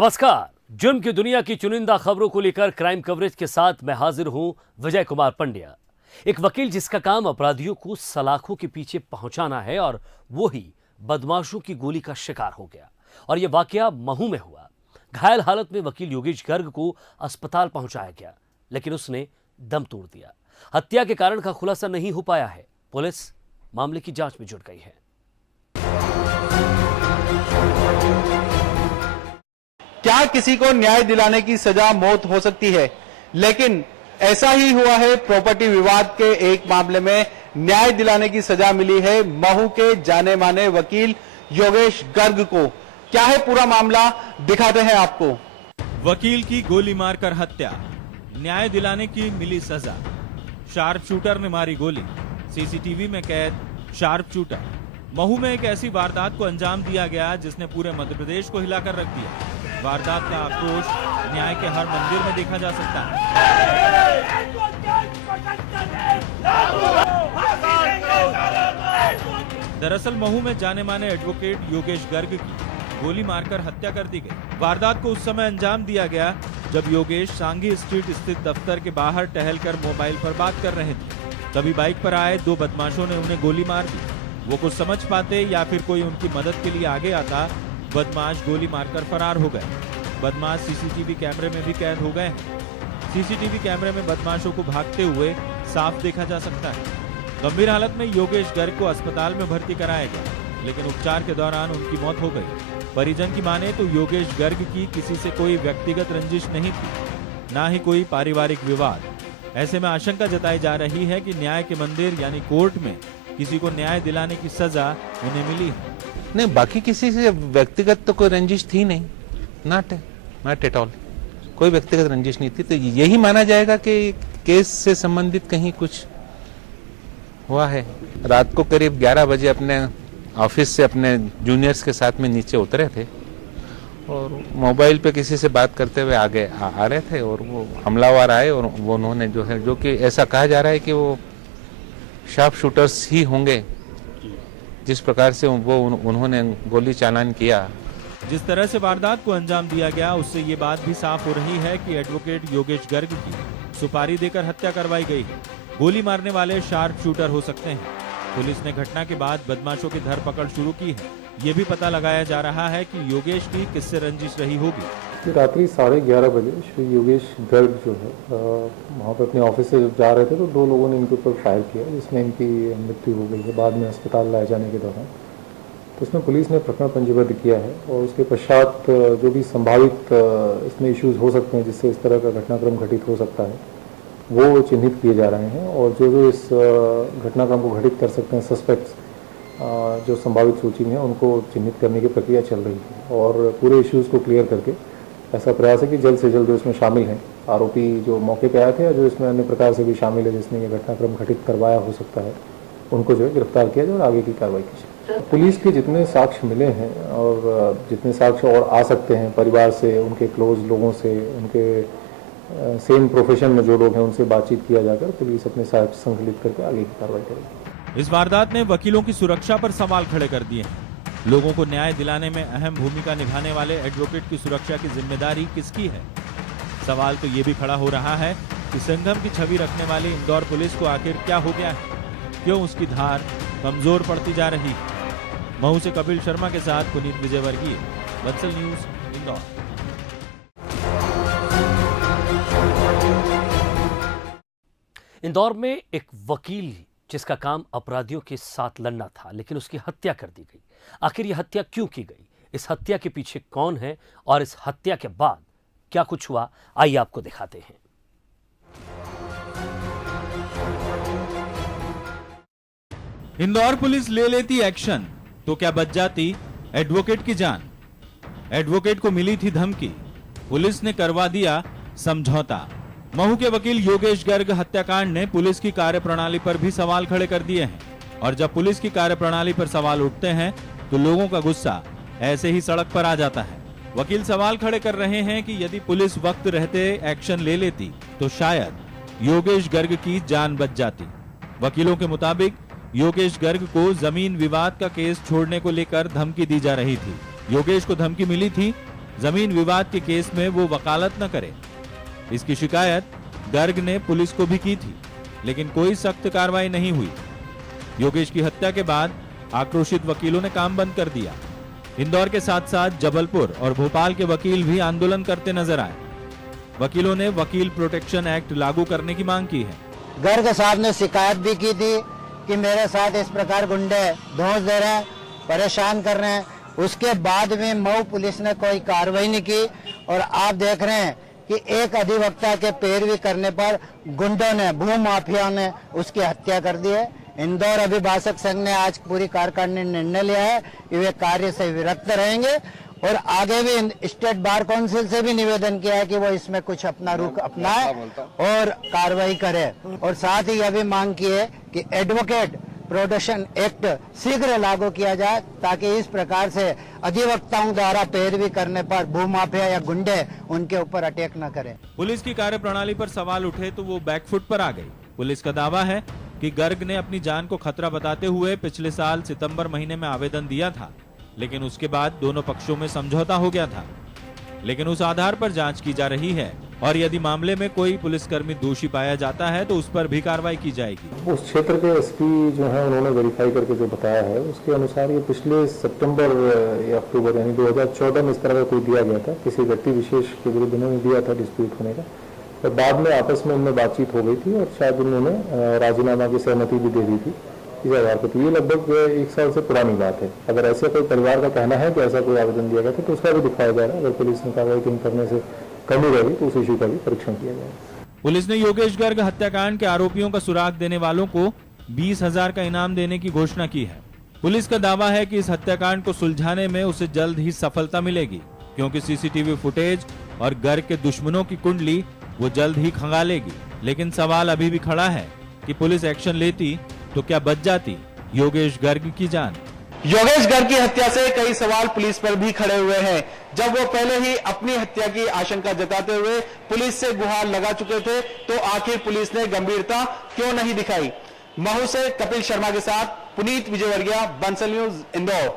नमस्कार। जुर्म की दुनिया की चुनिंदा खबरों को लेकर क्राइम कवरेज के साथ मैं हाजिर हूं विजय कुमार पंड्या। एक वकील जिसका काम अपराधियों को सलाखों के पीछे पहुंचाना है और वो ही बदमाशों की गोली का शिकार हो गया। और यह वाकया महू में हुआ। घायल हालत में वकील योगेश गर्ग को अस्पताल पहुंचाया गया, लेकिन उसने दम तोड़ दिया। हत्या के कारण का खुलासा नहीं हो पाया है। पुलिस मामले की जांच में जुट गई है। क्या किसी को न्याय दिलाने की सजा मौत हो सकती है? लेकिन ऐसा ही हुआ है। प्रॉपर्टी विवाद के एक मामले में न्याय दिलाने की सजा मिली है महू के जाने माने वकील योगेश गर्ग को। क्या है पूरा मामला, दिखाते हैं आपको। वकील की गोली मारकर हत्या, न्याय दिलाने की मिली सजा। शार्प शूटर ने मारी गोली, सीसीटीवी में कैद शार्प शूटर। महू में एक ऐसी वारदात को अंजाम दिया गया जिसने पूरे मध्य प्रदेश को हिलाकर रख दिया। वारदात का आक्रोश न्याय के हर मंदिर में देखा जा सकता है। दरअसल महू में जाने माने एडवोकेट योगेश गर्ग की गोली मारकर हत्या कर दी गई। वारदात को उस समय अंजाम दिया गया जब योगेश सांगी स्ट्रीट स्थित दफ्तर के बाहर टहलकर मोबाइल पर बात कर रहे थे। तभी बाइक पर आए दो बदमाशों ने उन्हें गोली मार दी। वो कुछ समझ पाते या फिर कोई उनकी मदद के लिए आगे आता, बदमाश गोली मारकर फरार हो गए। बदमाश सीसीटीवी कैमरे में भी कैद हो गए हैं। सीसीटीवी कैमरे में बदमाशों को भागते हुए साफ देखा जा सकता है। गंभीर हालत में योगेश गर्ग को अस्पताल में भर्ती कराया गया, लेकिन उपचार के दौरान उनकी मौत हो गई। परिजन की माने तो योगेश गर्ग की किसी से कोई व्यक्तिगत रंजिश नहीं थी, न ही कोई पारिवारिक विवाद। ऐसे में आशंका जताई जा रही है कि न्याय के मंदिर यानी कोर्ट में किसी को न्याय दिलाने की सजा उन्हें मिली है। नहीं, बाकी किसी से व्यक्तिगत तो कोई रंजिश थी नहीं, नॉट एट ऑल। कोई व्यक्तिगत रंजिश नहीं थी, तो यही माना जाएगा कि केस से संबंधित कहीं कुछ हुआ है। रात को करीब 11 बजे अपने ऑफिस से अपने जूनियर्स के साथ में नीचे उतरे थे और मोबाइल पे किसी से बात करते हुए आगे आ रहे थे और वो हमलावर आए और वो उन्होंने जो कि ऐसा कहा जा रहा है कि वो शार्प शूटर्स ही होंगे, जिस प्रकार से वो उन्होंने गोली चालान किया। जिस तरह से वारदात को अंजाम दिया गया उससे ये बात भी साफ हो रही है कि एडवोकेट योगेश गर्ग की सुपारी देकर हत्या करवाई गई है। गोली मारने वाले शार्प शूटर हो सकते हैं। पुलिस ने घटना के बाद बदमाशों की धरपकड़ शुरू की है। ये भी पता लगाया जा रहा है कि योगेश की किससे रंजिश रही होगी। रात्रि 11:30 बजे श्री योगेश गर्ग जो है वहाँ पर अपने ऑफिस से जब जा रहे थे तो दो लोगों ने इनके ऊपर फायर किया, जिसमें इनकी मृत्यु हो गई है। बाद में अस्पताल लाए जाने के दौरान तो उसमें पुलिस ने प्रकरण पंजीबद्ध किया है और उसके पश्चात जो भी संभावित इसमें इश्यूज हो सकते हैं जिससे इस तरह का घटनाक्रम घटित हो सकता है वो चिन्हित किए जा रहे हैं और जो इस घटनाक्रम को घटित कर सकते हैं सस्पेक्ट्स जो संभावित सूची में है उनको चिन्हित करने की प्रक्रिया चल रही है और पूरे इश्यूज को क्लियर करके ऐसा प्रयास है कि जल्द से जल्द जो इसमें शामिल हैं आरोपी जो मौके पे आए थे या जो इसमें अन्य प्रकार से भी शामिल है जिसने ये घटनाक्रम घटित करवाया हो सकता है, उनको जो है गिरफ्तार किया जाए और आगे की कार्रवाई की जाए। पुलिस के जितने साक्ष्य मिले हैं और जितने साक्ष्य और आ सकते हैं परिवार से, उनके क्लोज लोगों से, उनके सेम प्रोफेशन में जो लोग हैं उनसे बातचीत किया जाकर पुलिस अपने साक्ष्य संकलित करके आगे की कार्रवाई करेगी। इस वारदात ने वकीलों की सुरक्षा पर सवाल खड़े कर दिए हैं। लोगों को न्याय दिलाने में अहम भूमिका निभाने वाले एडवोकेट की सुरक्षा की जिम्मेदारी किसकी है? सवाल तो ये भी खड़ा हो रहा है कि संगम की छवि रखने वाली इंदौर पुलिस को आखिर क्या हो गया है? क्यों उसकी धार कमजोर पड़ती जा रही है? महू से कपिल शर्मा के साथ पुनीत विजयवर्गीय, वत्सल न्यूज, इंदौर। इंदौर में एक वकील जिसका काम अपराधियों के साथ लड़ना था, लेकिन उसकी हत्या कर दी गई। आखिर यह हत्या क्यों की गई? इस हत्या के पीछे कौन है और इस हत्या के बाद क्या कुछ हुआ, आइए आपको दिखाते हैं। इंदौर पुलिस ले लेती एक्शन तो क्या बच जाती एडवोकेट की जान। एडवोकेट को मिली थी धमकी, पुलिस ने करवा दिया समझौता। महू के वकील योगेश गर्ग हत्याकांड ने पुलिस की कार्यप्रणाली पर भी सवाल खड़े कर दिए हैं और जब पुलिस की कार्यप्रणाली पर सवाल उठते हैं तो लोगों का गुस्सा ऐसे ही सड़क पर आ जाता है। वकील सवाल खड़े कर रहे हैं कि यदि पुलिस वक्त रहते एक्शन ले लेती तो शायद योगेश गर्ग की जान बच जाती। वकीलों के मुताबिक योगेश गर्ग को जमीन विवाद का केस छोड़ने को लेकर धमकी दी जा रही थी। योगेश को धमकी मिली थी जमीन विवाद के केस में वो वकालत न करे। इसकी शिकायत गर्ग ने पुलिस को भी की थी, लेकिन कोई सख्त कार्रवाई नहीं हुई। योगेश की हत्या के बाद आक्रोशित वकीलों ने काम बंद कर दिया। इंदौर के साथ साथ जबलपुर और भोपाल के वकील भी आंदोलन करते नजर आए। वकीलों ने वकील प्रोटेक्शन एक्ट लागू करने की मांग की है। गर्ग साहब ने शिकायत भी की थी कि मेरे साथ इस प्रकार गुंडे धौंस दे रहे हैं, परेशान कर रहे हैं। उसके बाद में मऊ पुलिस ने कोई कार्रवाई नहीं की और आप देख रहे हैं कि एक अधिवक्ता के पैरवी करने पर गुंडों ने, भूमाफिया ने उसकी हत्या कर दी है। इंदौर अभिभाषक संघ ने आज पूरी कार्यकारिणी ने निर्णय लिया है कि वे कार्य से विरक्त रहेंगे और आगे भी स्टेट बार काउंसिल से भी निवेदन किया है कि वो इसमें कुछ अपना रुख अपनाए और कार्रवाई करे। और साथ ही यह भी मांग की है कि एडवोकेट प्रोटेक्शन एक्ट शीघ्र लागू किया जाए ताकि इस प्रकार से अधिवक्ताओं द्वारा पैरवी करने पर भूमाफिया या गुंडे उनके ऊपर अटैक न करें। पुलिस की कार्यप्रणाली पर सवाल उठे तो वो बैकफुट पर आ गई। पुलिस का दावा है कि गर्ग ने अपनी जान को खतरा बताते हुए पिछले साल सितंबर महीने में आवेदन दिया था, लेकिन उसके बाद दोनों पक्षों में समझौता हो गया था। लेकिन उस आधार पर जांच की जा रही है और यदि मामले में कोई पुलिसकर्मी दोषी पाया जाता है तो उस पर भी कार्रवाई की जाएगी। उस क्षेत्र के एसपी जो है उन्होंने वेरीफाई करके जो बताया है उसके अनुसार ये पिछले सितंबर या अक्टूबर यानी 2014 में इस तरह का कोई दिया गया था, किसी व्यक्ति विशेष के विरुद्ध उन्होंने दिया था डिस्प्यूट होने का। और बाद में आपस में उनमें बातचीत हो गई थी और शायद उन्होंने राजीनामा की सहमति भी दे दी थी इस आधार पर। तो ये लगभग 1 साल से पुरानी बात है। अगर ऐसे कोई परिवार का कहना है कि ऐसा कोई आवेदन दिया गया था तो उसका भी दिखाया जा रहा है। अगर पुलिस ने कार्रवाई करने से कमी रही तो उस इशू का भी परीक्षण किया जाएगा। पुलिस ने योगेश गर्ग हत्याकांड के आरोपियों का सुराग देने वालों को 20,000 का इनाम देने की घोषणा की है। पुलिस का दावा है कि इस हत्याकांड को सुलझाने में उसे जल्द ही सफलता मिलेगी, क्योंकि सीसीटीवी फुटेज और गर्ग के दुश्मनों की कुंडली वो जल्द ही खंगालेगी। लेकिन सवाल अभी भी खड़ा है कि पुलिस एक्शन लेती तो क्या बच जाती योगेश गर्ग की जान। योगेश गर्ग की हत्या से कई सवाल पुलिस पर भी खड़े हुए हैं। जब वो पहले ही अपनी हत्या की आशंका जताते हुए पुलिस से गुहार लगा चुके थे तो आखिर पुलिस ने गंभीरता क्यों नहीं दिखाई। महू से कपिल शर्मा के साथ पुनीत विजयवर्गीय, बंसल न्यूज, इंदौर।